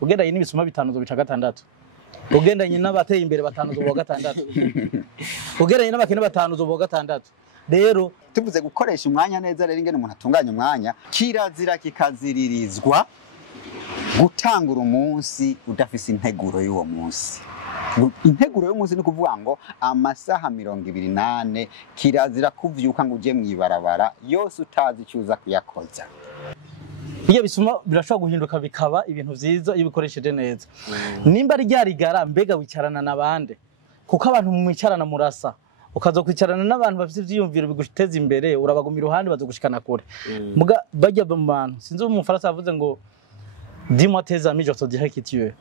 ugendanye n'ibisuma bitanu zo bica gatandatu ugendanye n'abateye imbere batanu zo gatandatu ugendanye n'abakene batanu zo gatandatu rero tuvuze gukoresha umwanya neza rero ingene umuntu atunganya umwanya kirazira kikaziririzwa gutangura umunsi udafise integuro y'uwo munsi. Integuro y'umunsi ni kuvuga ngo amasaha 28 kirazira kuvyuka ngo uje mwibarabara yose utazi cyuza kuyakoza. Iyo bisuma birashobora guhinduka bikaba ibintu vyiza iyo bikoresheje neza. Nimba ari ryarigara mbega wicarana nabande kuko abantu mwicarana murasa ukazokwicarana n'abantu bafite ivyiyumviro biguteza imbere urabagumira uruhande bazogushikana kure. Muga bajya mu bantu sinzi umufaransa yavuze ngo dis-moi tes amis je te dirai qui tu es.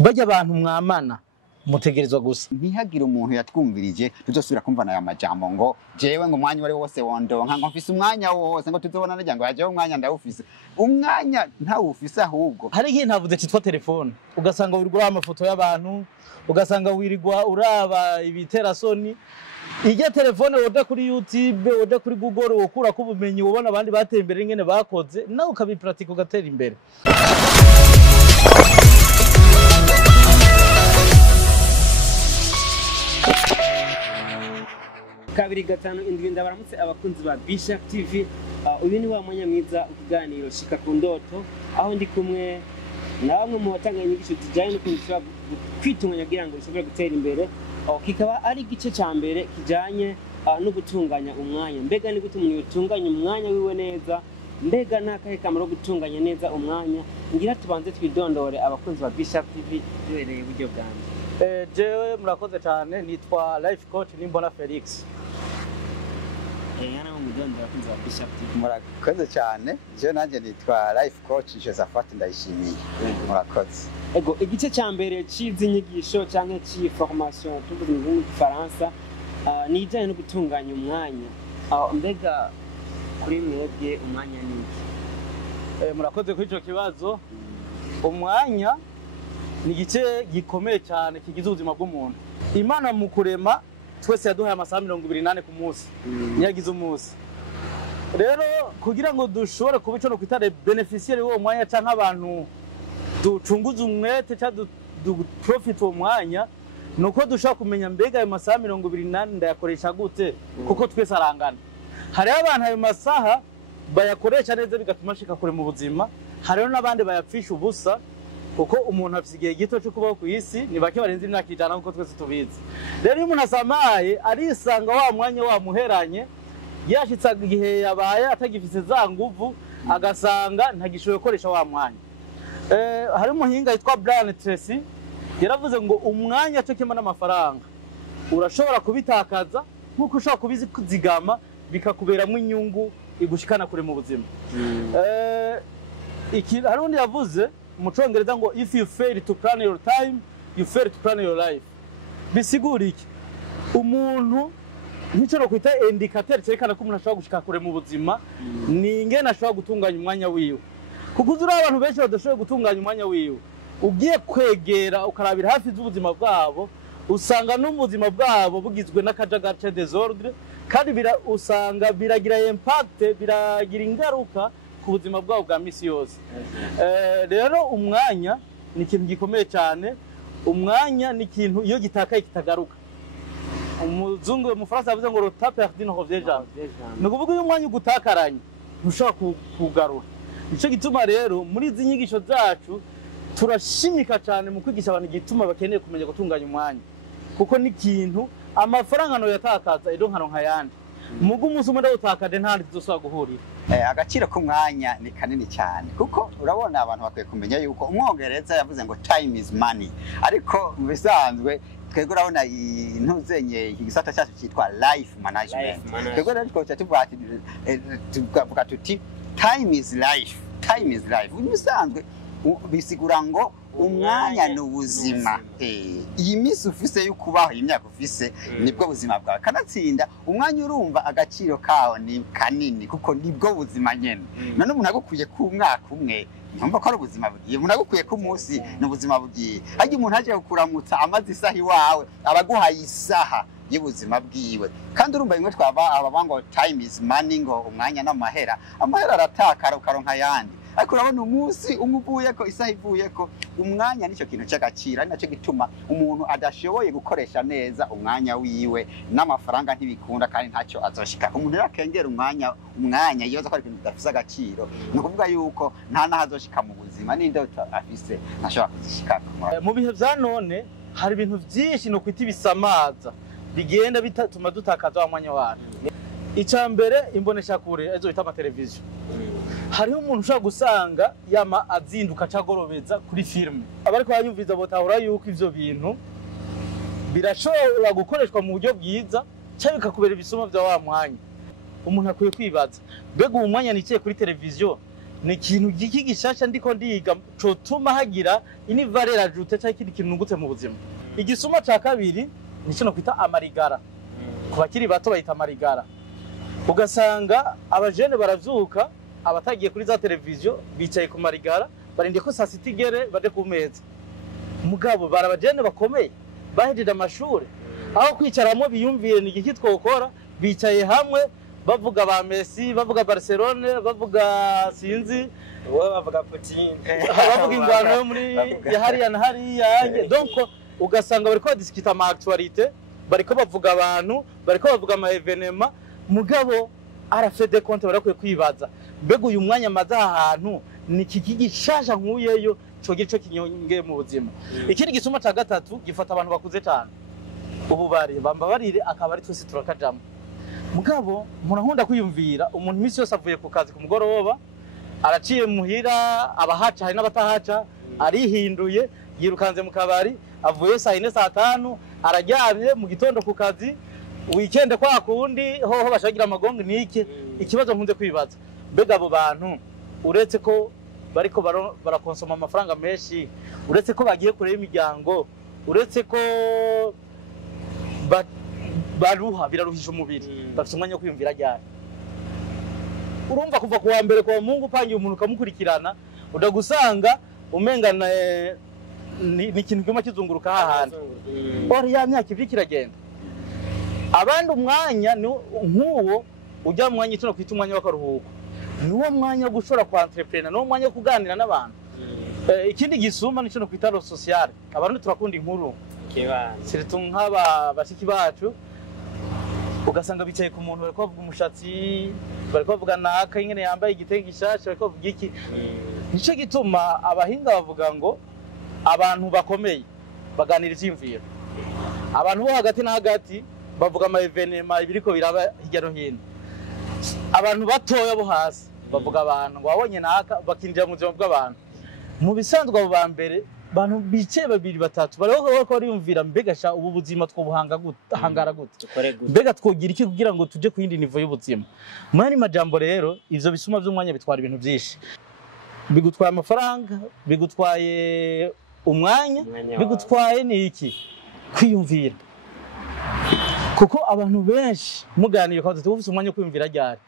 Bajya abantu mwamana mutegerezwa gusa ntihagire umuntu yatwumvirije tuzosubira kumva nayo majambo ngo jewe ngo umwanya wari wose wondonka ngo mfise umwanya wose ngo tuzobona najya ngo hajeho umwanya ndawufise umwanya ntawufise ahubwo hari igihe ntavuze citwa telefone ugasanga wirigwa amafoto y'abantu ugasanga wirigwa uraba ibiterasoni ijya telefone woda kuri YouTube woda kuri Google wokura ko ubumenyi ubona abandi bateye imbere ingene bakoze nawe ukabipratika ugatera imbere. Kabiri gatanu indwi ndabaramutse abakunzi ba Bisha TV. Uyu ni wa mwanya mwiza ukiganiro shika ku ndoto aho ndi kumwe na bamwe mu batanga inyigisho zijanye no kwishura kwitunganya kugira ngo bishobore gutera imbere. Kikaba ari igice ca mbere kijanye no gutunganya umwanya. Mbega ni gute umuntu yotunganya umwanya wiwe neza? Mbega nakahe kamaro gutunganya neza umwanya? Ngira tubanze twidondore abakunzi ba Bisha TV duhereye uburyo bwanje. Jewe murakoze cyane nitwa life coach Nimbona Felix. Yana umudondora kunza wa Bisha TV. Murakoze cyane je nanje nitwa life coach Josephat Ndayishimiye. Murakoze. Ego igice ca mbere cizi nyigisho canke ci formation tuvuze mu Faransa ni ijanye no gutunganya umwanya. Mbega kuri mwebwe umwanya ni iki? Murakoze kuri ico kibazo. Umwanya ni igice gikomeye cyane kigize ubuzima bw'umuntu. Imana mu kurema twese yaduhaye amasaha 28 ku munsi nyagize umunsi. Rero kugira ngo dushobore kuba ico no kwitare beneficiaire w'uwo mwanya canke abantu ducunguza umwete cyangwa du profit uwo mwanya nuko dushaka kumenya mbega ayo masaha 28 ndayakoresha gute kuko twese arangana. Hari abantu ayo masaha bayakoresha neza bigatuma shika kure mu buzima, hariho nabandi bayapfisha ubusa kuko umuntu afite igihe gito cyo kubaho ku isi ni bake barenze imyaka 100 kuko twese tubizi. Rero iyo umuntu asamaye arisanga wa mwanya wamuheranye yashitsa igihe yabaye atagifise za nguvu agasanga ntagishoboye gukoresha wa mwanya. Hari umuhinga yitwa Brian Tracy yaravuze ngo umwanya cyo kimana n'amafaranga urashobora kubitakaza nkuko ushobora kubizigama bikakuberamwe inyungu igushikana kure mu buzima. Hari undi yavuze mu Congereza ngo if you fail to plan your time you fail to plan your life. Bisigura iki? Umuntu nico no kwita indicateur cerekana ko umuntu ashobora gushika kure mu buzima ni ingene ashobora gutunganya umwanya wiwe. Kuko uzura abantu benshi badashoboye gutunganya umwanya wiwe ugiye kwegera ukarabira hafi z'ubuzima bwabo usanga n'ubuzima bwabo bugizwe n'akajagari desordre kandi usanga biragira impact biragira ingaruka ku buzima bwabo bwa misi yose. Rero umwanya ni ikintu gikomeye cyane. Umwanya ni ikintu iyo gitakaye kitagaruka. Umuzungu mu Faransa yavuze ngo le temps perdu ne revient jamais. Ni ukuvuga uyu mwanya ugutakaranye ntushobora kugarura. Nico gituma rero muri izi nyigisho zacu turashimika cyane mu kwigisha abantu gituma bakeneye kumenya gutunganya umwanya kuko ni ikintu amafaranga no yatakaza idonkano nkayandi mugu umunsi umwe ndawutakaje ntandi tuzosaba guhurira. Agaciro k'umwanya ni kanini cyane kuko urabona abantu bakwiye kumenya yuko umwongereza yavuze ngo time is money ariko mu bisanzwe twego urabona intuzenye igisata cyacu cyitwa life management. Twego rero twoca tuvuga tuti time is life. Time is life. Ubisanzwe bisigura ngo umwanya n'ubuzima. Iyi misi ufise yo kubaho imyaka ufise nibwo buzima bwawe. Kanatsinda umwanya urumva agaciro kawo ni kanini kuko nibwo buzima nyene. None umuntu agukuye ku mwaka umwe numva ko ari ubuzima bugiye. Umuntu agukuye ku munsi n'ubuzima bugiye. Haje umuntu aje kukuramutsa amazi isaha iwawe abaguhaye isaha y'ubuzima bwiwe. Kandi urumva bimwe twaba ababango time is money ngo umwanya n'amahera. Amahera aratakara ukaronka yandi. ariko urabona umunsi umwe uvuyeko isaha ivuyeko umwanya nicyo kintu cy'agaciro ari nacyo gituma umuntu adashoboye gukoresha neza umwanya wiwe n'amafaranga ntibikunda kandi ntacyo azoshika umuntu yakengera umwanya yibaza ko ari ibintu bidafise agaciro ni ukuvuga yuko nta naho azoshika mu buzima n'indoto afise ntashobora kuzishikako mu bihe vya none hari ibintu vyinshi no kwita ibisamaza bigenda bituma dutakaza wa mwanya wacu. Icya mbere imbonesha kure ezo bita amateleviziyo. Hariho umuntu ushaka gusanga yama azinduka cyagorobeza kuri filme. Abariko bayumviza botahura yuko ivyo bintu birashobora gukoreshwa mu buryo bwiza cyangwa bikakubera ibisuma vya wa mwanya. Umuntu akwiye kwibaza mbega uwo mwanya nikiye kuri televiziyo ni ikintu gishasha ndiko ndiga cotuma hagira ini valeur ajoute cyangwa ikindi kintu nungutse mu buzima. Igisuma ca kabiri nico no kwita amarigara. Ku bakiri bato bayita amarigara. Ugasanga abajene baravyuka abatagiye kuri za televiziyo bicaye ku marigara barindiye ko saa sita igere baje ku meza. Mugabo barabajene bakomeye bahejeje amashuri aho kwicaramo biyumviye ni iki twokora bicaye hamwe bavuga ba Messi bavuga Barcelona bavuga sinzi bavuga Putin bavuga ingwano yo muri hariya na hariya donc ugasanga bariko badiskita ama actualité bariko bavuga abantu bariko bavuga ama evenement mugabo arafede konte barakwiye kwibaza mbega uyu mwanya maza ahantu ni kiki gishasha nkuyeyo coge cyo kinyonge mu buzima. Ikindi gisuma ca gatatu gifata abantu bakuze cyane ubu bari bambabarire akaba ari twese turakajamo mugabo murahunda kwiyumvira umuntu imisi yose avuye ku kazi ku mugoroba araciye muhira abahaca hari n'abatahaca arihinduye yirukanze mu kabari avuye saa 4 saa 5 araryamye mu gitondo ku kazi weekend kwa kundi hoho bashagira amagongo niki ikibazo nkunze kwibaza mbega abo bantu uretse ko bariko barakonsoma amafaranga menshi uretse ko bagiye kure y'imiryango uretse ko baruha biraruhisha umubiri bafite umwanya wo kwiyumvira ryari urumva kuva ku wa mbere kwa Mungu upangiye umuntu kamukurikirana udagusanga umengana ni ikintu kimwe kizunguruka hahandi ori ya myaka ibiri kiragenda abandi umwanya nk'uwo ujya mu mwanya cyo kwita umwanya w'akaruhuko niwo mwanya gushora kwa entrepreneur no mwanya kuganira n'abantu ikindi gisuma nico no kwita social abantu turakunda inkuru siritu nk'aba bashiki bacu ugasanga bicaye ku muntu bariko bavuga umushatsi bariko bavuga naka ingene yambaye igitenge gishasha bariko bavuga iki nico gituma abahinga bavuga ngo abantu bakomeye baganira ivyimviro abantu bo hagati na hagati bavuga ama evenement ibiriko biraba hirya no hino abantu batoya bo hasi bavuga abantu ngo wabonye naka bakinjira mu buzima bw'abantu mu bisanzwe abo ba mbere bantu bice babiri batatu bariko bariyumvira mbega sha ubu buzima twobuhanga hangara gute mbega twogira iki kugira ngo tuje ku yindi nivo y'ubuzima mwari majambo rero ivyo bisuma by'umwanya bitwara ibintu byinshi bigutwaye amafaranga bigutwaye umwanya bigutwaye ni iki kwiyumvira kuko abantu benshi muganira ko tufite umwanya wo kwiyumvira ryari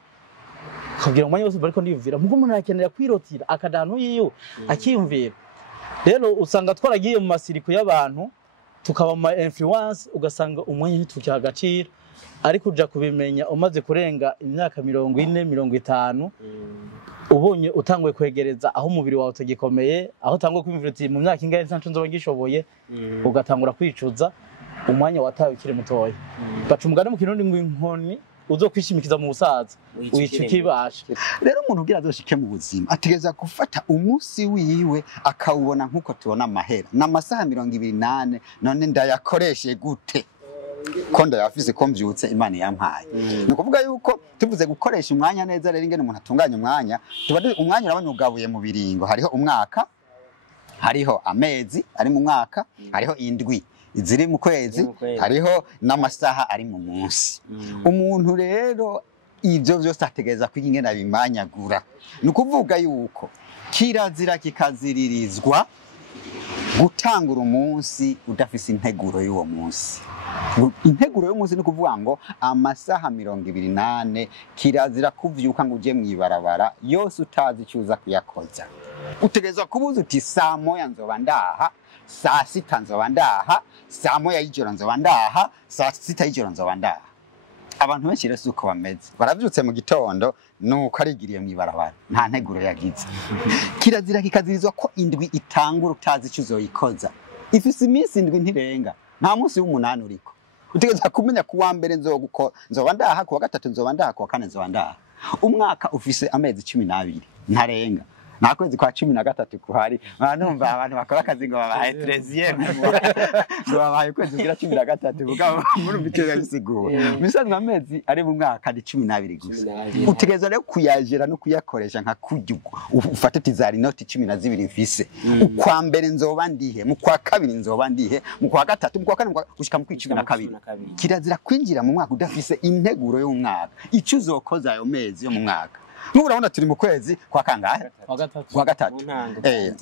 kugira umwanya wose bariko ndiyumvira mugo umuntu akenera kwirotira akadantu yiyo akiyumvira rero usanga twaragiye mu masiriko y'abantu tukaba mu influence ugasanga umwanya ntitukiha agaciro ariko uja kubimenya umaze kurenga imyaka 40 50 ubonye utanguye kwegereza aho umubiri wawe utagikomeye aho utanguye kwimvira uti mu myaka ingahe nsancu nzoba ngishoboye ugatangura kwicuza umwanya watawe ukiri mutoya baca umugani mu kirundi ngo inkoni uzokwishimikiza mu busaza uyicukibasha rero umuntu ugira azoshike mu buzima ategeza gufata umunsi wiwe akawubona nkuko tubona amahera n'amasaha 28 none ndayakoreshe gute ko ndayafise ko mvyutse Imana yampaye ni kuvuga yuko tuvuze gukoresha umwanya neza rero ingene umuntu atunganya umwanya tuba umwanya urabona ugabuye mu biringo hariho umwaka hariho amezi ari mu mwaka hariho indwi iziri mu kwezi hariho n'amasaha ari mu munsi umuntu rero ivyo vyose ategeza kwingena bimanyagura ni kuvuga yuko kirazira kikaziririzwa gutangura umunsi udafise integuro y'uwo munsi integuro y'umunsi ni kuvuga ngo amasaha 28 kirazira kuvyuka ngo uje mwibarabara yose utazi cyuza kuyakoza utegeza kubuza uti saa moya nzoba ndaha saa 6 nzoba ndaha saa moya y'ijoro nzoba ndaha saa 6 y'ijoro nzoba ndaha abantu benshi rero uko bameze baravyutse mu gitondo nuko arigiriye mwibarabara nta nteguro yagize kirazira kikazirizwa ko indwi itangura utazi icyo uzoyikoza ifise iminsi indwi ntirenga nta munsi w'umunani uriko utegeza kumenya ku wa mbere nzoba ndaha ku wa gatatu nzoba ndaha ku wa kane nzoba ndaha umwaka ufise amezi 12 ntarenga nta kwezi kwa 13 kuhari numva abantu bakora akazi ngo babahaye 13e ngo babahaye kwezi kugira 13 bugabo muri bitera bisigura bisanzwe amezi ari mu mwaka ari 12 gusa utegeza rero kuyajera no kuyakoresha nka kujugu ufate tizari noti 12 mfise ukwa mbere nzoba ndihe mu kwa kabiri nzoba ndihe mu kwa gatatu mu kwa kane gushika mu kwicumi na kabiri kirazira kwinjira mu mwaka udafise integuro y'umwaka icyo uzokoza ayo mezi yo mu mwaka Nurabona turi mu kwezi kwa kangahe? Kwa gatatu.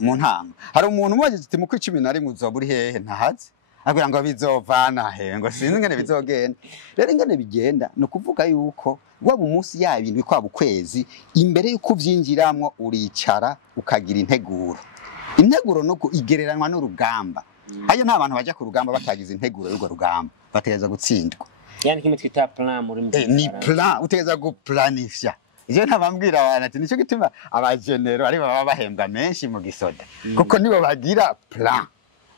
Mu ntango. Hari umuntu umwaje ati mu kwicumi na rimwe uzoburi hehe ntahazi. Agira ngo bizovana he ngo sinzi ngene bizogenda. Rero ingene bigenda no kuvuga yuko waba umunsi yabintu kwaba ukwezi imbere yuko vyinjiramwo uricara ukagira integuro. Integuro no igereranwa n'urugamba. Hayo nta bantu baje ku rugamba batagize integuro y'urwo rugamba bategeza gutsindwa. Yani kimwe twita plan muri ni plan utegeza guplanifya. Ije ntabambwira abantu ati nico gituma abagenero ari baba bahembwa menshi mu gisoda kuko nibo bagira plan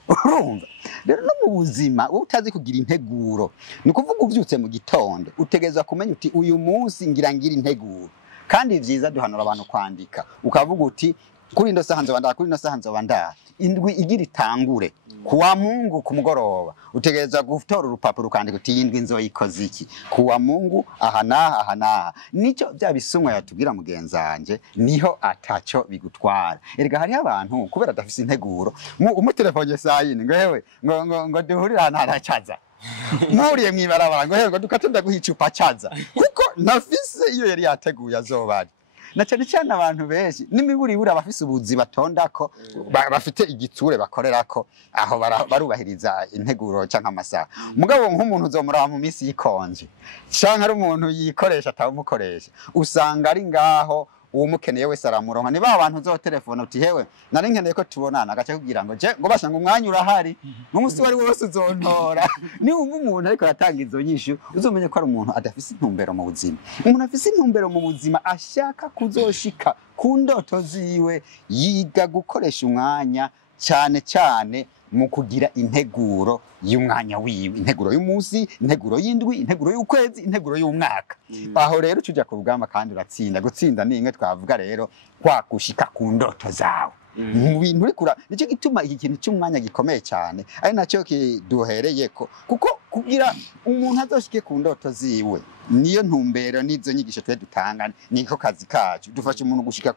urumva rero no mu buzima utazi kugira integuro ni kuvuga uvyutse mu gitondo utegeza kumenya uti uyu munsi ngira integuro kandi vyiza duhanura abantu kwandika ukavuga uti kuri ndo saha nzobanda kuri ndo saha nzobanda indwi igira itangure kuwa Mungu kumugoroba utegeza gutora urupapuro ukandika uti indwi nzoyikoza iki kuwa Mungu aha nico bya bisumwa yatubwira mugenzanje niho ataco bigutwara erega hari abantu kubera dafise integuro mu telefone sayine ngo hewe ngo duhurira hana haracaza Nuriye mwibarabara ngo hewe ngo dukatenda guhicupa caza kuko nafise iyo yari yateguye azobari na cyane abantu benshi n'imiburibura bafise ubuzi batondako bafite igitsure bakorerako aho barubahiriza integuro canka amasaha mugabo nk'umuntu uzomuraba mu minsi yikonje canka ari umuntu yikoresha atamukoresha usanga ari ngaho umukeneye wese aramuronka niba abantu zo telefone uti hewe nari nkeneye ko tubonana agace kugira ngo je ngo bashanga umwanya urahari n'umusi wari wose uzontora ni umuntu ariko aratanga izo nyishu uzomenye ko ari umuntu adafise intumbero mu buzima umuntu afise intumbero mu buzima ashaka kuzoshika ku ndoto ziwe yiga gukoresha umwanya cyane mu kugira integuro y'umwanya wiwe integuro y'umunsi integuro y'indwi integuro y'ukwezi integuro y'umwaka aho rero tujya ku rugamba kandi uratsinda gutsinda ni inge twavuga rero kwakushika ku ndoto zawe mu bintu urikura nicyo gituma iki kintu cy'umwanya gikomeye cyane ari nacyo kiduhereyeko kuko kugira umuntu azoshike ku ndoto ziwe niyo ntumbero nizo nyigisho twe dutanga niko kazi kacu dufasha umuntu gushika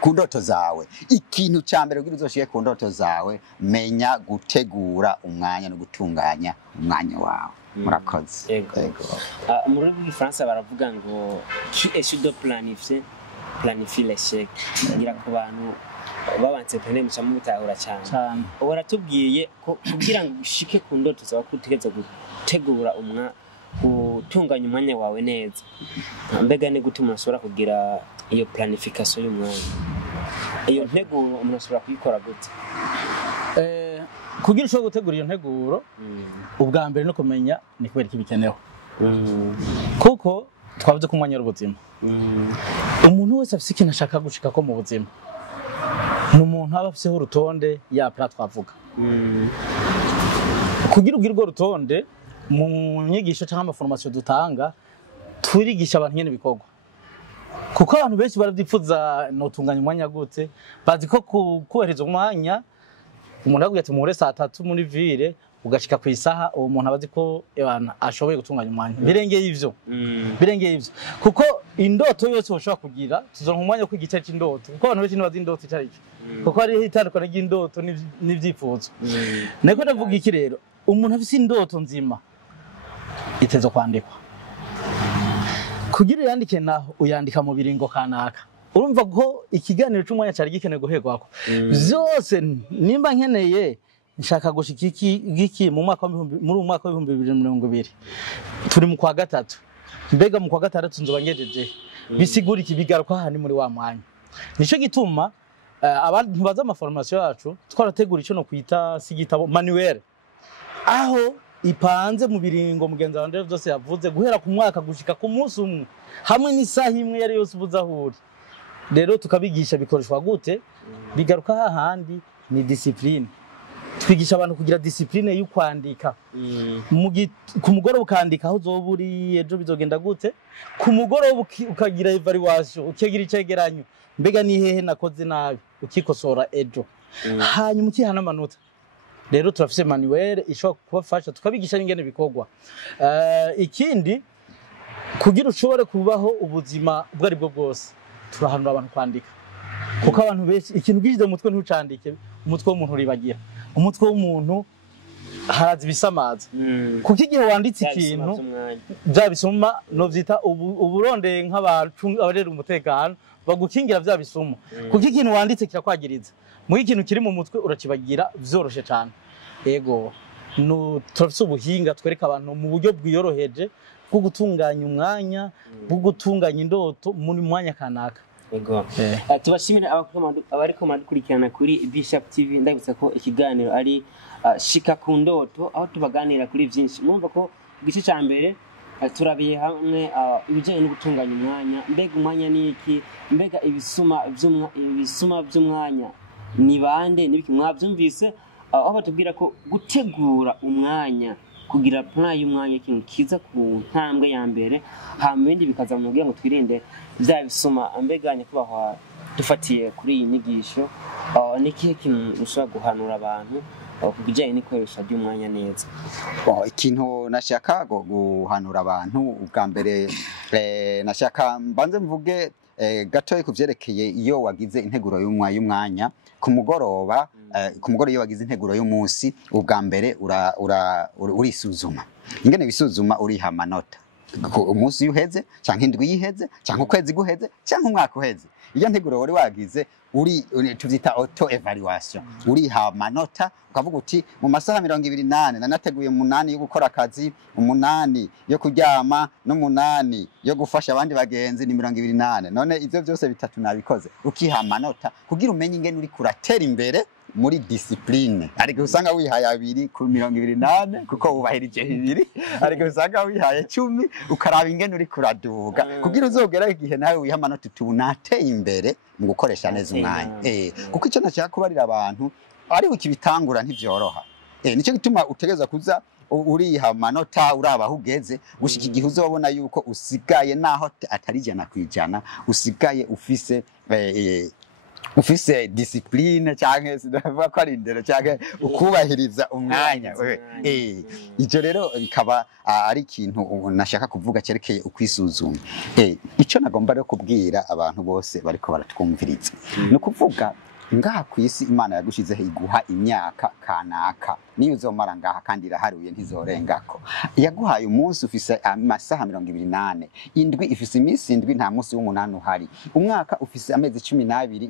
ku ndoto zawe ikintu cyambere kugira uzoshike ku ndoto zawe menya gutegura umwanya no gutunganya umwanya wawe murakoze yego mu rurimi rw'igifaransa baravuga ngo tu es de planifier l'échec ngira ku bantu babanze pene mucamu bitahura cyane ubaratubwiye ko kugira ngo ushike ku ndoto zawe kutegeza gutegura gutunganya umwanya wawe neza mbega ni gutuma ushobora kugira iyo planification y'umwanya iyo nteguro umuntu ashobora kuyikora gute kugira ushobora gutegura iyo nteguro ubwa mbere no kumenya ni kubera iki bikenewe kuko twavuze ko umwanya w'ubuzima umuntu wese afite ikintu ashaka gushika ko mu buzima ni umuntu aba afiteho urutonde yapra twavuga kugira ubwirwo rutonde mu nyigisho cyangwa amaformation dutanga turigisha abantu nyene bikorwa kuko abantu benshi baradipfuza no tunganya umwanya gute bazi ko kuhereza umwanya umuntu aguye ati muhure saa 3 muri ville ugashika ku isaha uwo muntu abazi ko ebana ashoboye gutunganya umwanya birengeye ivyo kuko indoto yose ushobora kugira tuzonka umwanya wo kwigice cy'indoto kuko abantu benshi nibazi indoto cyari kuko ari hitandukana ry'indoto n'ivyifuzo nako ndavuga iki rero umuntu afise indoto nzima itezo kwandikwa kugira yandike naho uyandika mu biringo kanaka urumva ko ikiganiro cy'umwanya cyari gikenewe guhegwako byose nimba nkeneye nshaka gushika iki mu mwaka muri umwaka wa 2020 turi mu kwa gatatu mbega mu kwa gatatu nzoba ngejeje bisigura iki bigaruka hani muri wa mwanya nico gituma abantu baza amaformation yacu twarategura ico no kwita sigitabo manuel aho ipanze mu biringo mugenzi wanje byose yavuze guhera ku mwaka gushika ku munsi umwe hamwe n'isaha imwe yari yose ubuzahuri rero tukabigisha bikoreshwa gute bigaruka hahandi ni discipline twigisha abantu kugira discipline yo kwandika ku mugoroba ukandika aho uzoburi ejo bizogenda gute ku mugoroba ukagira evaluation ukegira icegeranyo mbega ni hehe nakoze nabi ukikosora ejo hanyuma ukihana amanota rero turafise manuel ishobora kubafasha tukabigisha ingene bikorwa ikindi kugira ushobore kubaho ubuzima bwari bwo bwose turahanura abantu kwandika kuko abantu benshi ikintu gishize mu mutwe ntucandike umutwe w'umuntu uribagira umutwe w'umuntu haraza ibisamaza kuko igihe wanditse ikintu bya bisuma no vyita uburondeye nk'abarera umutekano bagukingira bya bisuma kuko ikintu wanditse kirakwagiriza mu ikintu kiri mu mutwe urakibagira vyoroshe cyane yego no turafise ubuhinga twereka abantu mu buryo bwiyoroheje bwo gutunganya umwanya bwo gutunganya indoto muri mwanya kanaka yego tubashimira abariko murakurikirana kuri Bishop TV ndabitsa ko ikiganiro ari shika ku ndoto aho tubaganira kuri byinshi mwumva ko igice cya mbere turabiye hamwe ibijyanye no gutunganya umwanya mbega umwanya ni iki mbega ibisuma by'umwanya ni bande nibiki mwabyumvise aho batubwira ko gutegura umwanya kugira plan y'umwanya ikintu kiza ku ntambwe ya mbere hama ibindi bikaza mu ngo twirinde bya bisuma mbeganye kubaho dufatiye kuri iyi nyigisho niki kintu ushobora guhanura abantu kubijyanye n'ikoresha ry'umwanya neza ikintu nashaka guhanura abantu ubwa mbere nashaka mbanze mvuge gatoye kuvyerekeye iyo wagize integuro y'umwanya ku mugoroba iyo wagize integuro y'umunsi ubwa mbere urisuzuma ingene wisuzuma uriha amanota umunsi uheze canke indwi yiheze canke ukwezi guheze canke umwaka uheze iyo nteguro wari wagize tuvyita auto evaluation uriha amanota ukavuga uti mu masaha 28 nanateguye 8 yo gukora akazi 8 yo kuryama no 8 yo gufasha abandi bagenzi ni 28 none ivyo byose bitatu nabikoze ukiha amanota kugira umenye ingene uri kuratera imbere muri discipline ariko usanga wihaye 2 ku 28 kuko ubahirije 2 ariko usanga wihaye 10 ukaraba ingene uri kuraduga kugira uzogera igihe nawe wiha amanota tunateye imbere mu gukoresha neza umwanya kuko icyo nashaka kubarira abantu ari ukibitangura ntivyoroha nico gituma utegeza kuza uriha amanota uraba hugeze gushika igihe uzobona yuko usigaye naho atari jana kwijana usigaye ufise discipline canke sidavuga ko ari indero canke ukubahiriza umwanya ijo rero bikaba ari ikintu nashaka kuvuga cerekeye ukwisuzuma ico nagomba rero kubwira abantu bose bariko baratwumviriza no kuvuga ngaha kwisi Imana yagushizeho iguha imyaka kanaka niyo uzomara ngaha kandi iraharuye ntizorengako yaguhaye umunsi ufise amasaha 28 indwi ifise iminsi indwi nta munsi w'umunani uhari umwaka ufise amezi 12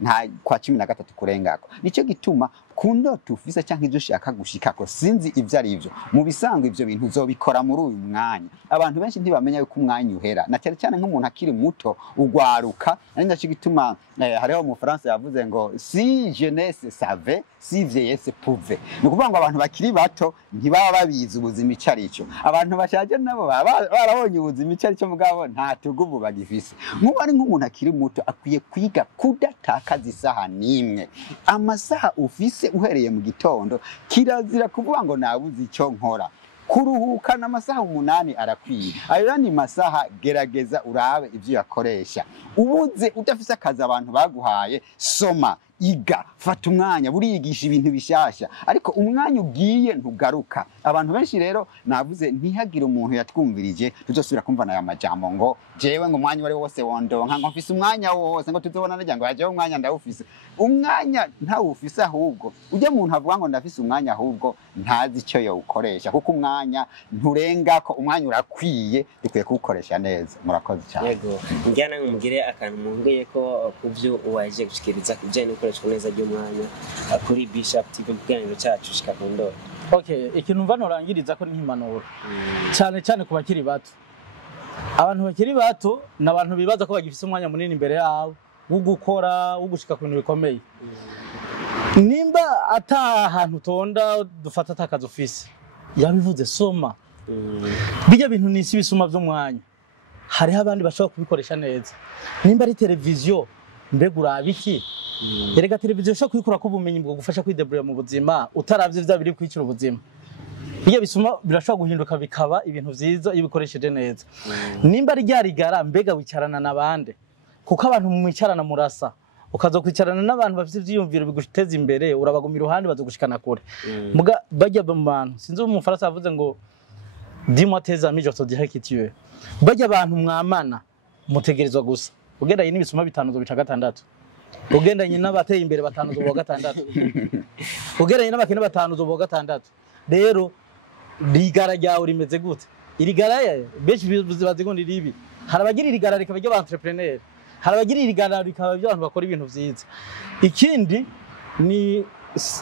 nta kwa 13 kurengako nico gituma ku ndoto ufise canke ivyo ushaka gushikako sinzi ivyo ari ivyo mu bisanzwe ivyo bintu uzobikora muri uyu mwanya abantu benshi ntibamenya yuko umwanya uhera na cyane nk'umuntu akiri muto ugwaruka ari ndaco gituma hariho mu France yavuze ngo si jeunesse savait si vieillesse pouvait nukuvuga ngo abantu bakiri bato ntibaba babizi ubuzima icarico abantu bashaje nabo barabonye ubuzima icarico mugabo nta tugubu bagifise nk'ubu ari nk'umuntu akiri muto akwiye kwiga kudatakaza isaha nimwe amasaha ufise uhereye mu gitondo kirazira kuvuga ngo nabuze icyo nkora kuruhuka n'amasaha 8 arakwiye ayo ni masaha gerageza urabe ivyo yakoresha ubuze udafise akazi abantu baguhaye soma iga fata umwanya buriyigisha ibintu bishasha ariko umwanya ugiye ntugaruka abantu benshi rero navuze ntihagire umuntu yatwumvirije tuzosubira kumva na amajambo ngo jewe ngo umwanya wari wose wondonka ngo mfise umwanya wose ngo tuzobona najya ngo yaje umwanya ndawufise umwanya ntawufise ahubwo ujye muntu avuga ngo ndafise umwanya ahubwo ntazi icyo yo ukoresha kuko umwanya nturenga ko umwanya urakwiye dukwiye kuwukoresha neza murakoze cyane yego njyana ngumugire akantu mungeye ko kuvyo uwaje gushikiriza kujyana ukoresha neza ry'umwanya kuri Bishop TV kuganiro cyacu shika ku ndoto ikintu mva norangiriza ko n'impanuro cyane cyane ku bakiri bato abantu bakiri bato n'abantu bibaza ko bagifise umwanya munini imbere yabo wo gukora wo gushika ku bintu bikomeye nimba ata ahantu tonda dufata atakaza office yabivuze soma bijya bintu nisi ibisuma vy'umwanya hariho abandi bashobora kubikoresha neza nimba ari televiziyo mbega urabiki erega televiziyo shaka kuyikora ko ubumenyi bwo gufasha kwideburira mu buzima utaravye vya biri kwicira ubuzima bijya bisuma birashobora guhinduka bikaba ibintu vyiza iyo bikoresheje neza nimba ari ryarigara mbega wicarana nabande kuko abantu mwicarana murasa ukazokwicarana n'abantu bafite ivyiyumviro biguteza imbere urabaguma iruhande bazogushikana kure muga bajya abantu sinzi umufaransa yavuze ngo dis-moi tes amis je te dirai qui tu es bajya abantu mwamana mutegerezwa gusa ugendanye n'ibisuma bitanu zo bica gatandatu ugendanye n'abateye imbere batanu zo bo gatandatu ugendanye n'abakene batanu zo bo gatandatu rero rigara ryawe rimeze gute irigara benshi bazi ngo ni ribi harabagira irigara rikaba ryo entrepreneur harabagira irigara rikaba byo abantu bakora ibintu vyiza ikindi ni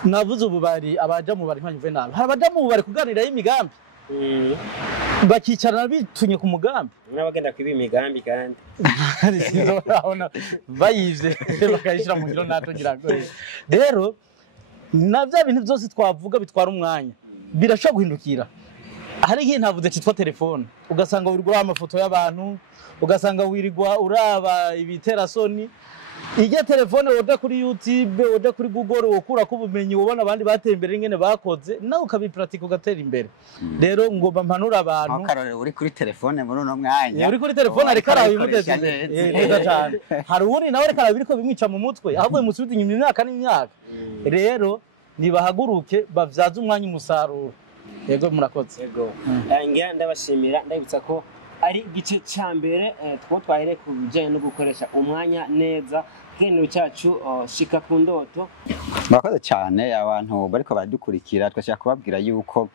navuze ububari abaja mu bari nkanyuve nabi harabaja mu bari kuganira y'imigambi bakicarana bitunye ku mugambi n'abagenda kwiba imigambi kandi urabona bayivye bakayishira mu ngiro natugira ngo rero navya bintu byose twavuga bitwara umwanya birashobora guhindukira hari igihe ntavuze cyitwa telefone ugasanga wirigwa amafoto y'abantu ugasanga wirigwa uraba ibiterasoni ije telefone woda kuri YouTube woda kuri Google wokura ko ubumenyi ubona abandi bateye imbere ngene bakoze nawe ukabipratika ugatera imbere rero ngomba mpanura abantu akarore uri kuri telefone muri no mwanya uri kuri telefone ariko arabimuteze neza cyane hari uwundi nawe ariko arabiriko bimwica mu mutwe ahubwo musubiza inyuma imyaka n'imyaka rero nibahaguruke bavyaza umwanya umusaruro yego murakoze yego ngira ndabashimira ndabitsa ko ari igice ca mbere twahere ku bijanye no gukoresha umwanya neza kenero cyacu shika ku ndoto murakoze cyane abantu bariko baradukurikira twashaka kubabwira yuko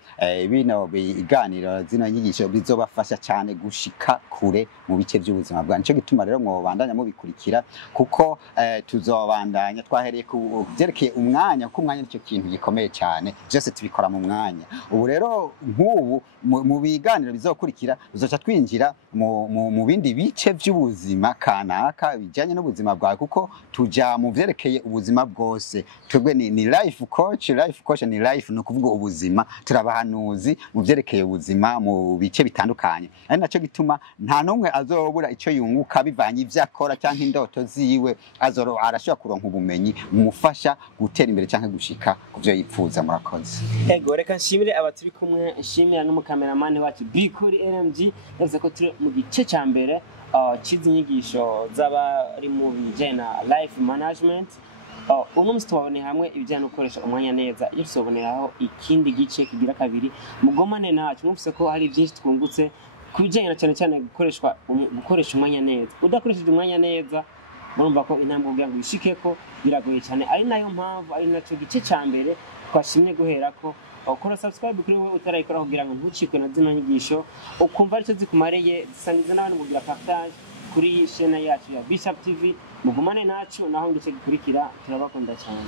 bino biganiro zino nyigisho bizobafasha cyane gushika kure mu bice by'ubuzima bwa nico gituma rero mwo bandanya mubikurikira kuko tuzobandanya twahereye ku byerekeye umwanya kuko umwanya nicyo kintu gikomeye cyane byose tubikora mu mwanya ubu rero nk'ubu mu biganiro bizokurikira uzoca twinjira mu bindi bice by'ubuzima kanaka bijanye n'ubuzima bwawe kuko tuja mu vyerekeye ubuzima bwose twebwe ni life coach ni life no kuvuga ubuzima turabahanuzi mu vyerekeye ubuzima mu bice bitandukanye ari naco gituma nta nomwe azobura ico yunguka bivanye ivyakora cyangwa indoto ziwe arashobora kuronka ubumenyi mufasha gutera imbere cyangwa gushika kuvyo yipfuza murakoze ego reka nshimire abaturi kumwe nshimira n'umukameramani wacu bikuri NMG yavuze ko turi mu gice ca mbere chizi nyigisho z'abari mu bijyanye na life management uno musi tubabone hamwe ibijyanye no gukoresha umwanya neza iyo tusoboneraho ikindi gice kigira kabiri mugomane nacu mwumvise ko hari byinshi twungutse ku bijyanye na cyane cyane gukoresha umwanya neza udakoresheje umwanya neza murumva ko intambwe kugira ngo bishike ko biragoye cyane ari nayo mpamvu ari naco gice cya mbere twashimye guhera ko ukora subscribe kuri wowe utarayikora kugira ngo ntucikwe na zino nyigisho ukumva aricyo zikumareye zisangiza n'abandi mugira partage kuri chaîne yacu ya Bishop TV mugumane nacu naho ngice gikurikira turabakunda cyane